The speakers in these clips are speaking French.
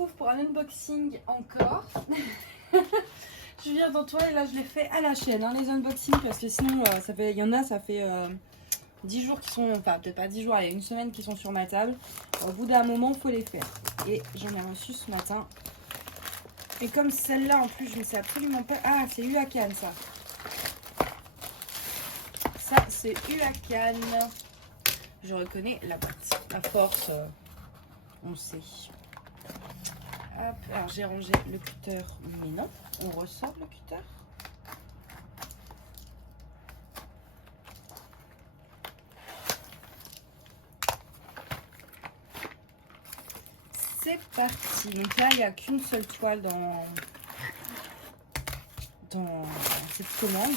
retrouve pour un unboxing encore. Je viens dans toi et là je l'ai fait à la chaîne, hein, les unboxings, parce que sinon il y en a, ça fait 10 jours qui sont, enfin peut-être pas 10 jours, allez, une semaine qui sont sur ma table. Au bout d'un moment, il faut les faire. Et j'en ai reçu ce matin. Et comme celle-là en plus, je ne sais absolument pas. Ah, c'est Huacan ça. Ça, c'est Huacan. Je reconnais la boîte. La force, on sait. Hop, alors j'ai rangé le cutter, mais non, on ressort le cutter. C'est parti. Donc là, il n'y a qu'une seule toile dans cette commande.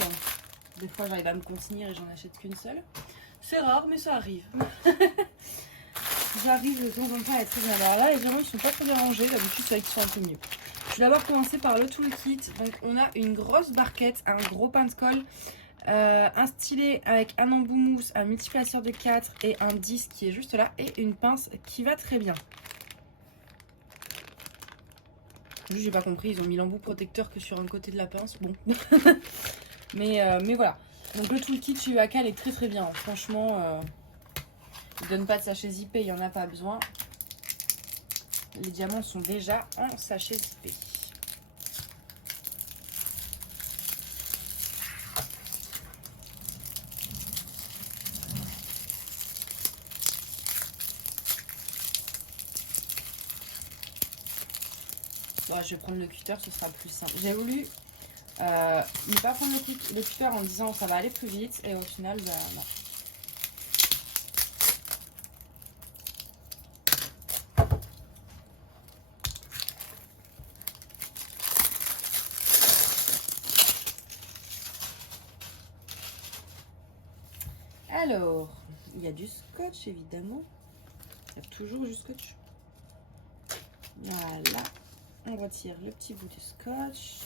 Des fois, j'arrive à me contenir et j'en achète qu'une seule. C'est rare, mais ça arrive. J'arrive de temps en temps à être très bien. Alors là, les diamants, ils sont pas très bien rangés. D'habitude, c'est vrai qu'ils sont un peu mieux. Je vais d'abord commencer par le toolkit. Donc, on a une grosse barquette, un gros pain de colle, un stylet avec un embout mousse, un multiplaceur de 4 et un 10 qui est juste là, et une pince qui va très bien. Juste, j'ai pas compris, ils ont mis l'embout protecteur que sur un côté de la pince. Bon, mais voilà. Donc, le toolkit chez Huacan est très très bien. Franchement, il donne pas de sachet zippé, il n'y en a pas besoin. Les diamants sont déjà en sachet zippé. Bon, je vais prendre le cutter, ce sera plus simple. J'ai voulu ne pas prendre le cutter en disant ça va aller plus vite, et au final, bah, non. Alors, il y a du scotch évidemment. Il y a toujours du scotch. Voilà. On retire le petit bout de scotch.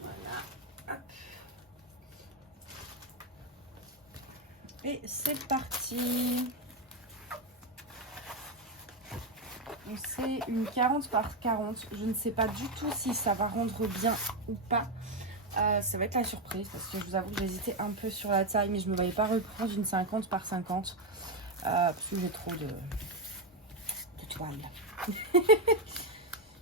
Voilà. Hop. Et c'est parti. C'est une 40 par 40. Je ne sais pas du tout si ça va rendre bien ou pas. Ça va être la surprise parce que je vous avoue que j'hésitais un peu sur la taille, mais je ne me voyais pas reprendre une 50 par 50 parce que j'ai trop de toile.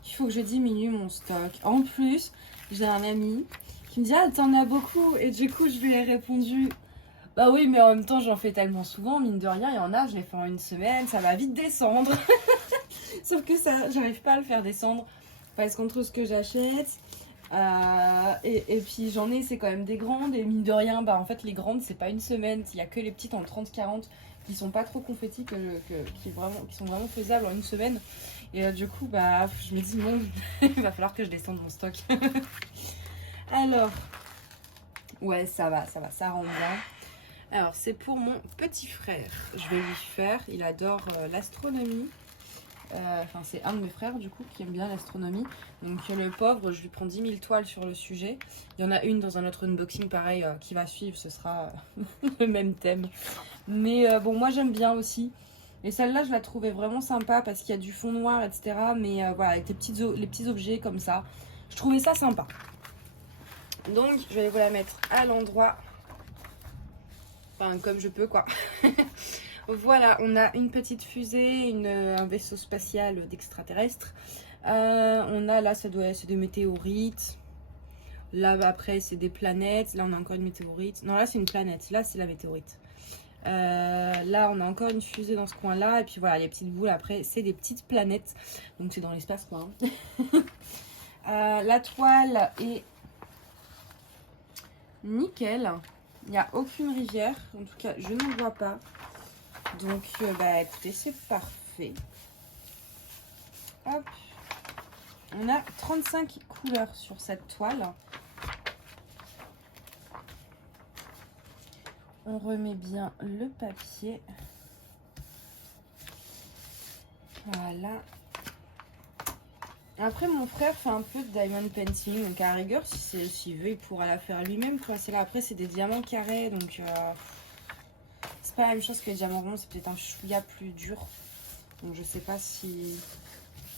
Il faut que je diminue mon stock. En plus, j'ai un ami qui me dit: ah, t'en as beaucoup. Et du coup, je lui ai répondu: bah oui, mais en même temps, j'en fais tellement souvent, mine de rien, il y en a, je les fais en une semaine, ça va vite descendre. Sauf que ça, j'arrive pas à le faire descendre parce qu'entre ce que j'achète et puis j'en ai, c'est quand même des grandes, et mine de rien, bah en fait les grandes c'est pas une semaine, il y a que les petites en 30-40 qui sont pas trop confettis qui sont vraiment faisables en une semaine. Et du coup bah je me dis non, il va falloir que je descende mon stock. Alors ouais, ça va, ça rend bien. Alors c'est pour mon petit frère, je vais lui faire, il adore l'astronomie. Enfin, c'est un de mes frères du coup qui aime bien l'astronomie. Donc le pauvre, je lui prends 10 000 toiles sur le sujet. Il y en a une dans un autre unboxing pareil qui va suivre, ce sera le même thème. Mais bon, moi j'aime bien aussi. Et celle-là, je la trouvais vraiment sympa parce qu'il y a du fond noir, etc. Mais voilà, avec les petits objets comme ça, je trouvais ça sympa. Donc je vais vous la mettre à l'endroit, enfin comme je peux quoi. Voilà, on a une petite fusée, un vaisseau spatial d'extraterrestres. On a là, c'est des météorites. Là, après, c'est des planètes. Là, on a encore une météorite. Non, là, c'est une planète. Là, c'est la météorite. Là, on a encore une fusée dans ce coin-là. Et puis voilà, les petites boules, après, c'est des petites planètes. Donc, c'est dans l'espace, quoi. Hein. La toile est nickel. Il n'y a aucune rivière. En tout cas, je n'en vois pas. Donc, bah écoutez, c'est parfait. Hop. On a 35 couleurs sur cette toile. On remet bien le papier. Voilà. Après, mon frère fait un peu de diamond painting. Donc, à la rigueur, s'il veut, il pourra la faire lui-même. C'est là, après, c'est des diamants carrés. Donc, c'est pas la même chose que les diamants ronds. C'est peut-être un chouïa plus dur. Donc, je sais pas si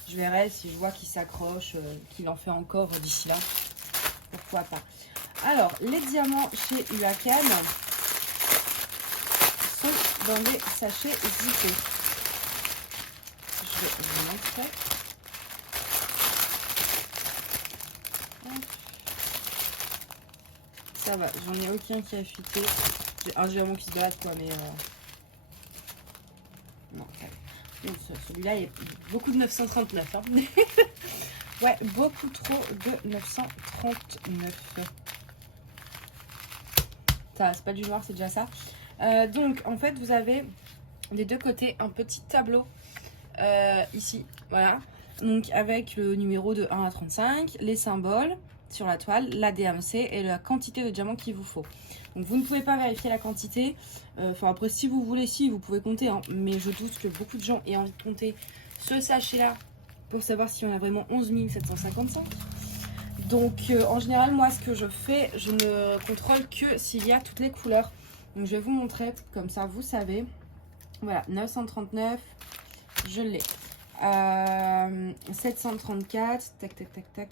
Je verrai si je vois qu'il s'accroche, qu'il en fait encore d'ici là. Pourquoi pas. Alors, les diamants chez UACAN sont dans des sachets zippés. Je vais vous montrer. Ça va, j'en ai aucun qui a fuité. J'ai un diamant qui se balade quoi, mais non, celui-là, il y a beaucoup de 939. Hein. Ouais, beaucoup trop de 939. Ça, c'est pas du noir, c'est déjà ça. Donc, en fait, vous avez des deux côtés un petit tableau ici, voilà. Donc, avec le numéro de 1 à 35, les symboles sur la toile, la DMC et la quantité de diamants qu'il vous faut. Donc, vous ne pouvez pas vérifier la quantité. Enfin, après, si vous voulez, si, vous pouvez compter. Hein, mais je doute que beaucoup de gens aient envie de compter ce sachet-là pour savoir si on a vraiment 11 755. Donc, en général, moi, ce que je fais, je ne contrôle que s'il y a toutes les couleurs. Donc, je vais vous montrer, comme ça, vous savez. Voilà, 939, je l'ai. 734, tac, tac, tac, tac,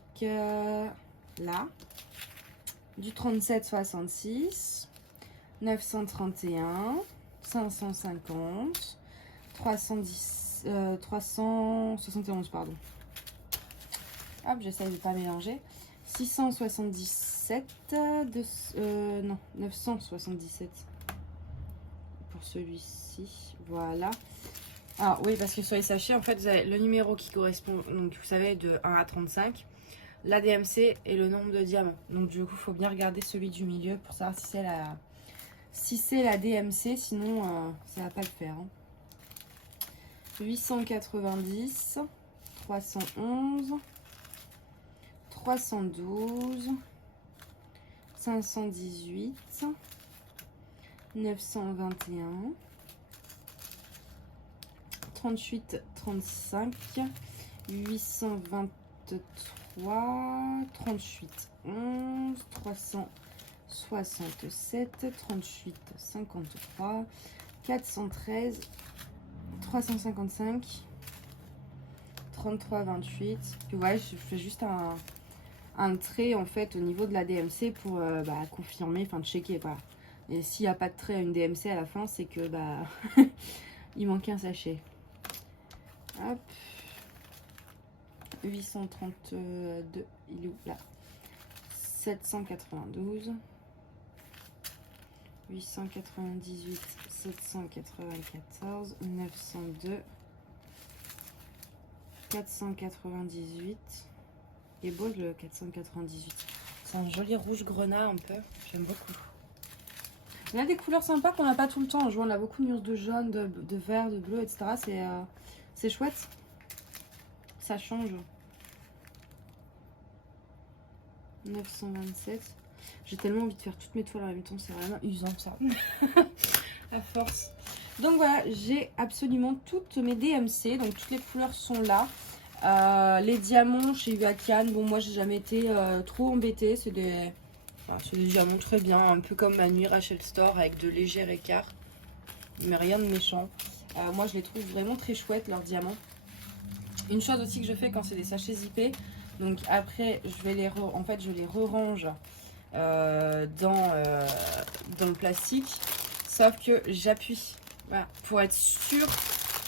là. Du 37,66, 931, 550, 371, pardon. Hop, j'essaye de ne pas mélanger. 677, non, 977 pour celui-ci, voilà. Ah oui, parce que sur les sachets, en fait, vous avez le numéro qui correspond, donc vous savez, de 1 à 35, la DMC et le nombre de diamants. Donc du coup, il faut bien regarder celui du milieu pour savoir si c'est la DMC, sinon ça va pas le faire. Hein. 890, 311, 312, 518, 921, 38, 35, 823, 38, 11, 367, 38, 53, 413, 355, 33, 28. Puis ouais, je fais juste un trait en fait au niveau de la DMC pour confirmer, enfin checker quoi. Et s'il n'y a pas de trait à une DMC à la fin, c'est que il manque un sachet. Hop. 832, il est où là? 792. 898, 794, 902, 498. Il est beau le 498. C'est un joli rouge grenat un peu. J'aime beaucoup. Il y a des couleurs sympas qu'on n'a pas tout le temps. On a beaucoup de nuances de jaune, de vert, de bleu, etc. C'est chouette. Ça change. 927. J'ai tellement envie de faire toutes mes toiles en même temps. C'est vraiment usant ça. À force. Donc voilà, j'ai absolument toutes mes DMC. Donc toutes les couleurs sont là. Les diamants chez UACAN. Bon, moi j'ai jamais été trop embêtée. C'est des diamants très bien. Un peu comme ma nuit Rachel Store avec de légers écarts. Mais rien de méchant. Moi je les trouve vraiment très chouettes leurs diamants. Une chose aussi que je fais quand c'est des sachets zippés. Donc après je vais les je les re-range dans le plastique. Sauf que j'appuie pour être sûr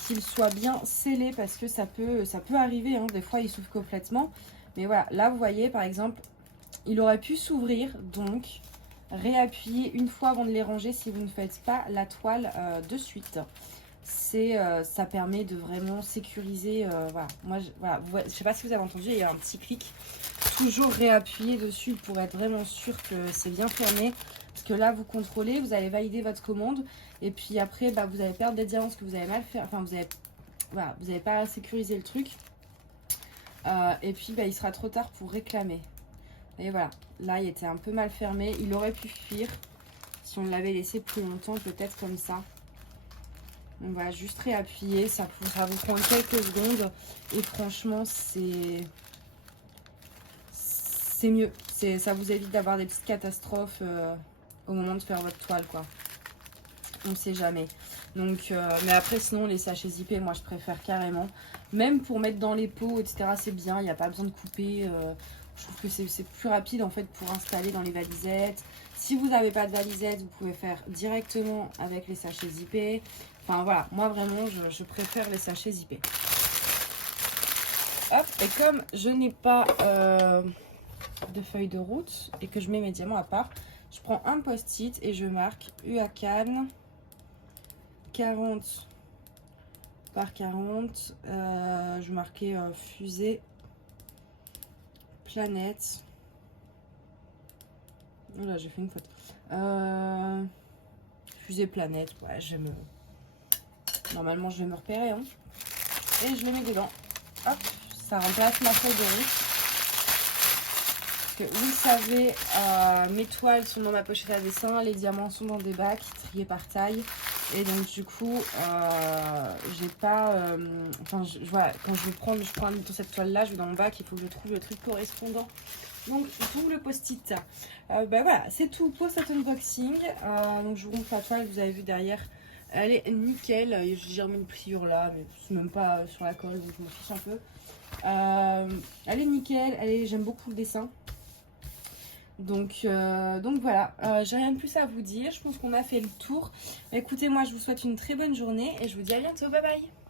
qu'il soit bien scellé parce que ça peut arriver. Hein. Des fois il s'ouvre complètement. Mais voilà, là vous voyez par exemple, il aurait pu s'ouvrir. Donc réappuyez une fois avant de les ranger si vous ne faites pas la toile de suite. Ça permet de vraiment sécuriser. Voilà. Moi, je sais pas si vous avez entendu, il y a un petit clic. Toujours réappuyer dessus pour être vraiment sûr que c'est bien fermé. Parce que là, vous contrôlez, vous allez valider votre commande. Et puis après, vous allez perdre des diamants parce que vous avez mal fait. Enfin, vous avez pas sécurisé le truc. Et puis, il sera trop tard pour réclamer. Et voilà. Là, il était un peu mal fermé. Il aurait pu fuir si on l'avait laissé plus longtemps, peut-être comme ça. Donc voilà, juste réappuyer, ça vous prend quelques secondes. Et franchement, c'est mieux. Ça vous évite d'avoir des petites catastrophes au moment de faire votre toile, quoi. On sait jamais. Donc, mais après, sinon, les sachets zippés, moi, je préfère carrément. Même pour mettre dans les pots, etc., c'est bien. Il n'y a pas besoin de couper. Je trouve que c'est plus rapide, en fait, pour installer dans les valisettes. Si vous n'avez pas de valisette, vous pouvez faire directement avec les sachets zippés. Enfin, voilà. Moi, vraiment, je préfère les sachets zippés. Hop. Et comme je n'ai pas de feuille de route et que je mets mes diamants à part, je prends un post-it et je marque U à Cannes 40 par 40. Je marquais fusée, planète. Oh là, j'ai fait une faute. Fusée, planète. Ouais, normalement, je vais me repérer. Hein. Et je le mets dedans. Hop, ça remplace ma feuille de route. Parce que vous le savez, mes toiles sont dans ma pochette à dessin, les diamants sont dans des bacs triés par taille. Et donc du coup, j'ai pas... voilà, quand je prends cette toile-là, je vais dans mon bac, il faut que je trouve le truc correspondant. Donc d'où le post-it. Voilà, c'est tout pour cet unboxing. Donc je vous montre la toile, vous avez vu derrière. Elle est nickel. J'ai remis une pliure là, mais c'est même pas sur la colle, donc je m'en fiche un peu. Elle est nickel, j'aime beaucoup le dessin. Donc voilà, j'ai rien de plus à vous dire. Je pense qu'on a fait le tour. Écoutez, moi je vous souhaite une très bonne journée et je vous dis à bientôt. Bye bye.